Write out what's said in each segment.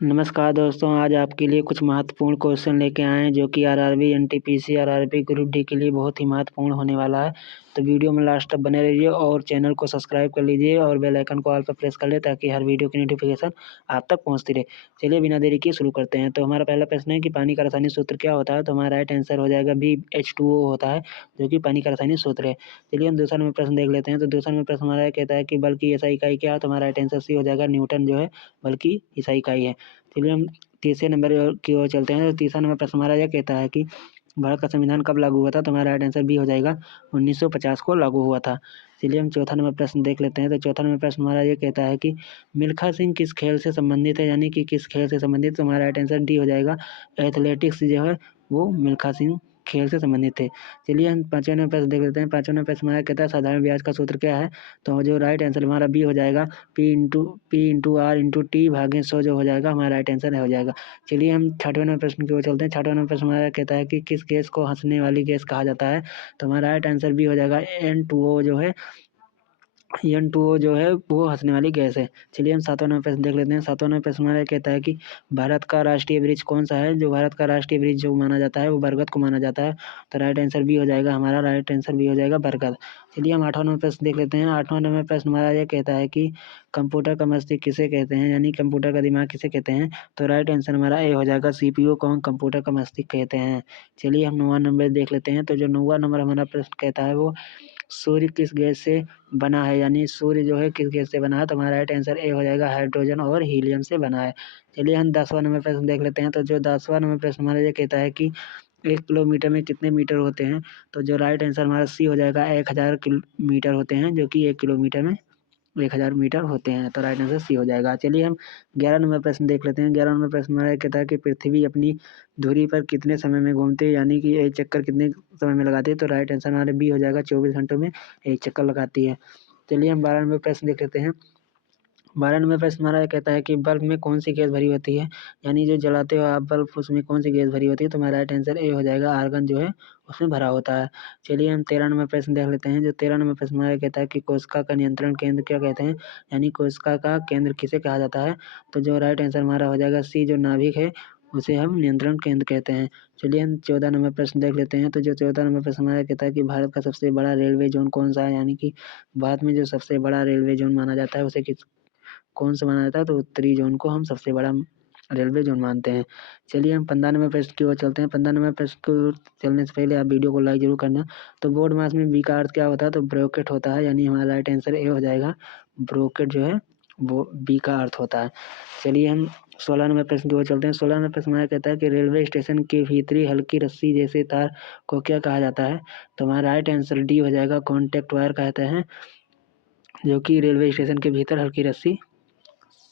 नमस्कार दोस्तों, आज आपके लिए कुछ महत्वपूर्ण क्वेश्चन लेके आए हैं जो कि RRB, NTPC, RRB group D के लिए बहुत ही महत्वपूर्ण होने वाला है। तो वीडियो में लास्ट तक बने रहिए और चैनल को सब्सक्राइब कर लीजिए और बेल आइकन को ऑल पर प्रेस कर ले ताकि हर वीडियो की नोटिफिकेशन आप तक पहुंचती रहे। चलिए बिना देरी किए शुरू करते हैं। तो हमारा पहला प्रश्न है कि पानी का रासायनिक सूत्र क्या होता है। तो हमारा राइट आंसर हो जाएगा BH2O होता है, जो कि पानी का रासायनिक सूत्र है। चलिए हम दूसरा नंबर प्रश्न देख लेते हैं। तो दूसरा नंबर प्रश्न हमारा कहता है कि बल की SI इकाई क्या है। तो हमारा राइट आंसर सी हो जाएगा, न्यूटन जो है बल की SI इकाई है। चलिए हम तीसरे नंबर की ओर चलते हैं। तो तीसरा नंबर प्रश्न हमारा यह कहता है कि भारत का संविधान कब लागू हुआ था। तो हमारा राइट आंसर बी हो जाएगा, 1950 को लागू हुआ था। चलिए हम चौथा नंबर प्रश्न देख लेते हैं। तो चौथा नंबर प्रश्न हमारा ये कहता है कि मिल्खा सिंह किस खेल से संबंधित है, यानी कि किस खेल से संबंधित। तो हमारा राइट आंसर डी हो जाएगा, एथलेटिक्स जो है वो मिल्खा सिंह खेल से संबंधित थे। चलिए हम पाँचवें नंबर प्रश्न देख लेते हैं। पाँचवें नंबर प्रश्न हमारा कहता है साधारण ब्याज का सूत्र क्या है। तो जो राइट आंसर हमारा बी हो जाएगा, P/R/T भागे 100 जो हो जाएगा हमारा राइट आंसर हो जाएगा। चलिए हम छठवें नंबर प्रश्न की ओर चलते हैं। छठवें नंबर प्रश्न हमारा कहता है कि किस गैस को हंसने वाली गैस कहा जाता है। तो हमारा राइट आंसर भी हो जाएगा, N2O जो है वो हंसने वाली गैस है। चलिए हम सातवां नंबर प्रश्न देख लेते हैं। सातवां नंबर प्रश्न हमारा कहता है कि भारत का राष्ट्रीय वृक्ष कौन सा है। जो भारत का राष्ट्रीय वृक्ष जो माना जाता है वो बरगद को माना जाता है। तो राइट आंसर भी हो जाएगा, हमारा राइट आंसर भी हो जाएगा बरगद। चलिए हम आठवां नंबर प्रश्न देख लेते हैं। आठवां नंबर प्रश्न हमारा यह कहता है कि कंप्यूटर का मस्तिष्क किसे कहते हैं, यानी कंप्यूटर का दिमाग किसे कहते हैं। तो राइट आंसर हमारा ए हो जाएगा, CPU को हम कंप्यूटर का मस्तिष्क कहते हैं। चलिए हम 9वां नंबर देख लेते हैं। तो जो 9वां नंबर हमारा प्रश्न कहता है वो सूर्य किस गैस से बना है, यानी सूर्य जो है किस गैस से बना है। तो हमारा राइट आंसर ए हो जाएगा, हाइड्रोजन और हीलियम से बना है। चलिए हम 10वां नंबर प्रश्न देख लेते हैं। तो जो 10वां नंबर प्रश्न हमारा ये कहता है कि 1 किलोमीटर में कितने मीटर होते हैं। तो जो राइट आंसर हमारा सी हो जाएगा, 1000 मीटर होते हैं, जो कि 1 किलोमीटर में 1000 मीटर होते हैं। तो राइट आंसर सी हो जाएगा। चलिए हम 11 नंबर प्रश्न देख लेते हैं। 11 नंबर प्रश्न हमारा कहता है कि पृथ्वी अपनी धुरी पर कितने समय में घूमती है, यानी कि एक चक्कर कितने समय में लगाती है। तो राइट आंसर हमारा बी हो जाएगा, 24 घंटों में एक चक्कर लगाती है। चलिए हम 12 नंबर प्रश्न देख लेते हैं। 12 नंबर प्रश्न हमारा कहता है कि बल्ब में कौन सी गैस भरी होती है, यानी जो जलाते हो आप बल्ब उसमें कौन सी गैस भरी होती है। तो हमारा राइट आंसर ए हो जाएगा, आर्गन जो है उसमें भरा होता है। चलिए हम 13 नंबर प्रश्न देख लेते हैं। जो 13 नंबर प्रश्न हमारा कहता है कि कोशिका का नियंत्रण केंद्र क्या कहते हैं, यानी कोशिका का केंद्र किसे कहा जाता है। तो जो राइट आंसर हमारा हो जाएगा सी, जो नाभिक है उसे हम नियंत्रण केंद्र कहते हैं। चलिए हम 14 नंबर प्रश्न देख लेते हैं। तो जो 14 नंबर प्रश्न हमारा कहता है कि भारत का सबसे बड़ा रेलवे जोन कौन सा है, यानी कि भारत में जो सबसे बड़ा रेलवे जोन माना जाता है उसे कौन सा माना जाता है। तो उत्तरी जोन को हम सबसे बड़ा रेलवे जोन मानते हैं। चलिए हम 15 नंबर प्रश्न की ओर चलते हैं। 15 नंबर प्रश्न की ओर चलने से पहले आप वीडियो को लाइक जरूर करना। तो बोर्ड मास में बी का अर्थ क्या होता है। तो ब्रोकेट होता है, यानी हमारा राइट आंसर ए हो जाएगा, ब्रोकेट जो है वो बी का अर्थ होता है। चलिए हम 16 नंबर प्रश्न की ओर चलते हैं। 16 नंबर प्रश्न हमारा कहता है कि रेलवे स्टेशन के भीतरी हल्की रस्सी जैसे तार को क्या कहा जाता है। तो हमारा राइट आंसर डी हो जाएगा, कॉन्टैक्ट वायर कहते हैं, जो कि रेलवे स्टेशन के भीतर हल्की रस्सी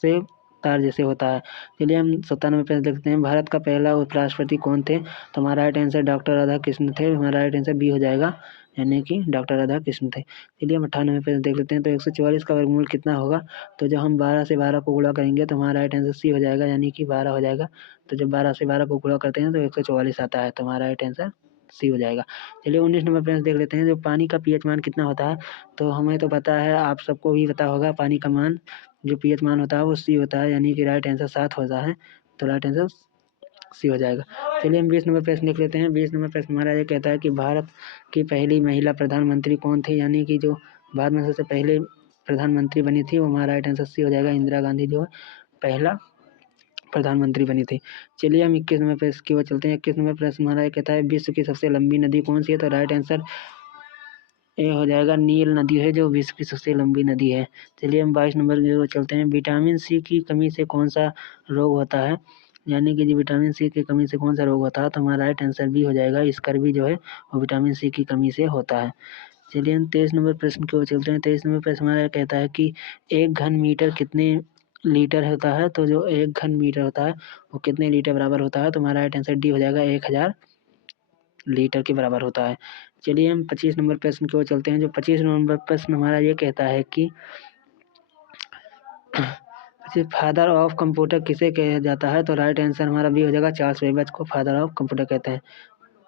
से तार जैसे होता है। चलिए हम 97 पे देखते हैं। भारत का पहला उपराष्ट्रपति कौन थे। तो हमारा राइट आंसर डॉक्टर राधाकृष्ण थे। हमारा राइट आंसर बी हो जाएगा, यानी कि डॉक्टर राधाकृष्ण थे। चलिए हम 98 पे देख लेते हैं। तो 144 का वर्गमूल कितना होगा। तो जब हम 12 से 12 को गुणा करेंगे तो हमारा राइट आंसर सी हो जाएगा, यानी कि 12 हो जाएगा। तो जब 12 से 12 को गुणा करते हैं तो 144 आता है। तो हमारा राइट आंसर सी हो जाएगा। चलिए 19 नंबर प्रश्न देख लेते हैं। जो पानी का पीएच मान कितना होता है। तो हमें तो पता है, आप सबको भी पता होगा, पानी का मान जो पीएच मान होता है वो सी होता है, यानी कि राइट आंसर 7 होता है। तो राइट आंसर सी हो जाएगा। चलिए हम 20 नंबर प्रश्न देख लेते हैं। 20 नंबर प्रश्न हमारा ये कहता है कि भारत की पहली महिला प्रधानमंत्री कौन थी, यानी कि जो भारत में सबसे पहले प्रधानमंत्री बनी थी वो हमारा राइट आंसर सी हो जाएगा, इंदिरा गांधी जो है पहला प्रधानमंत्री बनी थी। चलिए हम 21 नंबर प्रश्न की ओर चलते हैं। 21 नंबर प्रश्न हमारा ये कहता है विश्व की सबसे लंबी नदी कौन सी है। तो राइट आंसर ए हो जाएगा, नील नदी है जो विश्व की सबसे लंबी नदी है। चलिए हम 22 नंबर की ओर चलते हैं। विटामिन सी की कमी से कौन सा रोग होता है, यानी कि जो विटामिन सी की कमी से कौन सा रोग होता है। तो हमारा राइट आंसर भी हो जाएगा, स्कर्वी जो है वो विटामिन सी की कमी से होता है। चलिए हम 23 नंबर प्रश्न की ओर चलते हैं। 23 नंबर प्रश्न हमारा कहता है कि 1 घन मीटर कितने लीटर होता है। तो जो 1 घन मीटर होता है वो कितने लीटर बराबर होता है। तो हमारा राइट आंसर डी हो जाएगा, 1000 लीटर के बराबर होता है। चलिए हम 25 नंबर प्रश्न की ओर चलते हैं। जो 25 नंबर प्रश्न हमारा ये कहता है कि फादर ऑफ कंप्यूटर किसे कहा जाता है। तो राइट आंसर हमारा बी हो जाएगा, चार्ल्स बेबेज को फादर ऑफ कंप्यूटर कहते हैं।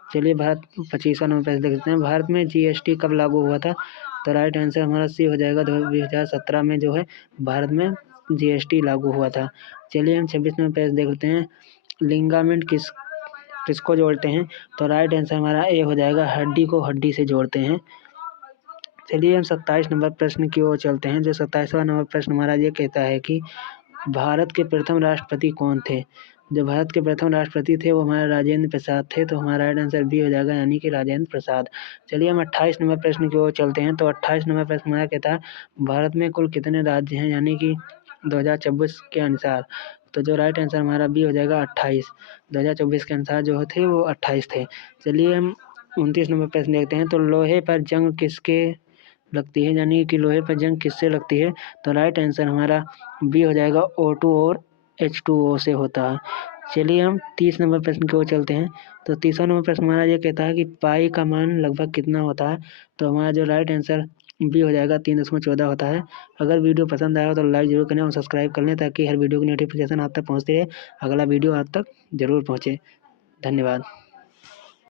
चलिए भारत 25वां नंबर प्रश्न देखते हैं। भारत में जीएसटी कब लागू हुआ था। तो राइट आंसर हमारा सी हो जाएगा, 2017 में जो है भारत में जीएसटी लागू हुआ था। चलिए हम 26 नंबर प्रश्न देख लेते हैं, लिगामेंट किसको जोड़ते हैं? तो राइट आंसर हमारा ए हो जाएगा, हड्डी को हड्डी से जोड़ते हैं। चलिए हम 27 नंबर प्रश्न की ओर चलते हैं। जो 27वां नंबर प्रश्न हमारा ये कहता है कि भारत के प्रथम राष्ट्रपति कौन थे? जो भारत के प्रथम राष्ट्रपति थे वो हमारे राजेंद्र प्रसाद थे। तो हमारा राइट आंसर बी हो जाएगा, यानी कि राजेंद्र प्रसाद। चलिए हम 28 नंबर प्रश्न की ओर चलते हैं। तो 28 नंबर प्रश्न हमारा कहता है, भारत में कुल कितने राज्य हैं, यानी कि 2024 के अनुसार? तो जो राइट आंसर हमारा बी हो जाएगा 28। 2024 के अनुसार जो थे वो 28 थे। चलिए हम 29 नंबर प्रश्न देखते हैं। तो लोहे पर जंग किसके लगती है, यानी कि लोहे पर जंग किससे लगती है? तो राइट आंसर हमारा बी हो जाएगा, O2 और H2O से होता है। चलिए हम 30 नंबर प्रश्न की ओर चलते हैं। तो 30वां नंबर प्रश्न हमारा ये कहता है कि पाई का मान लगभग कितना होता है? तो हमारा जो राइट आंसर बी हो जाएगा, 3.14 होता है। अगर वीडियो पसंद आया हो तो लाइक जरूर करें और सब्सक्राइब कर लें, ताकि हर वीडियो की नोटिफिकेशन आप तक पहुँचती रहे, अगला वीडियो आप तक जरूर पहुँचे। धन्यवाद।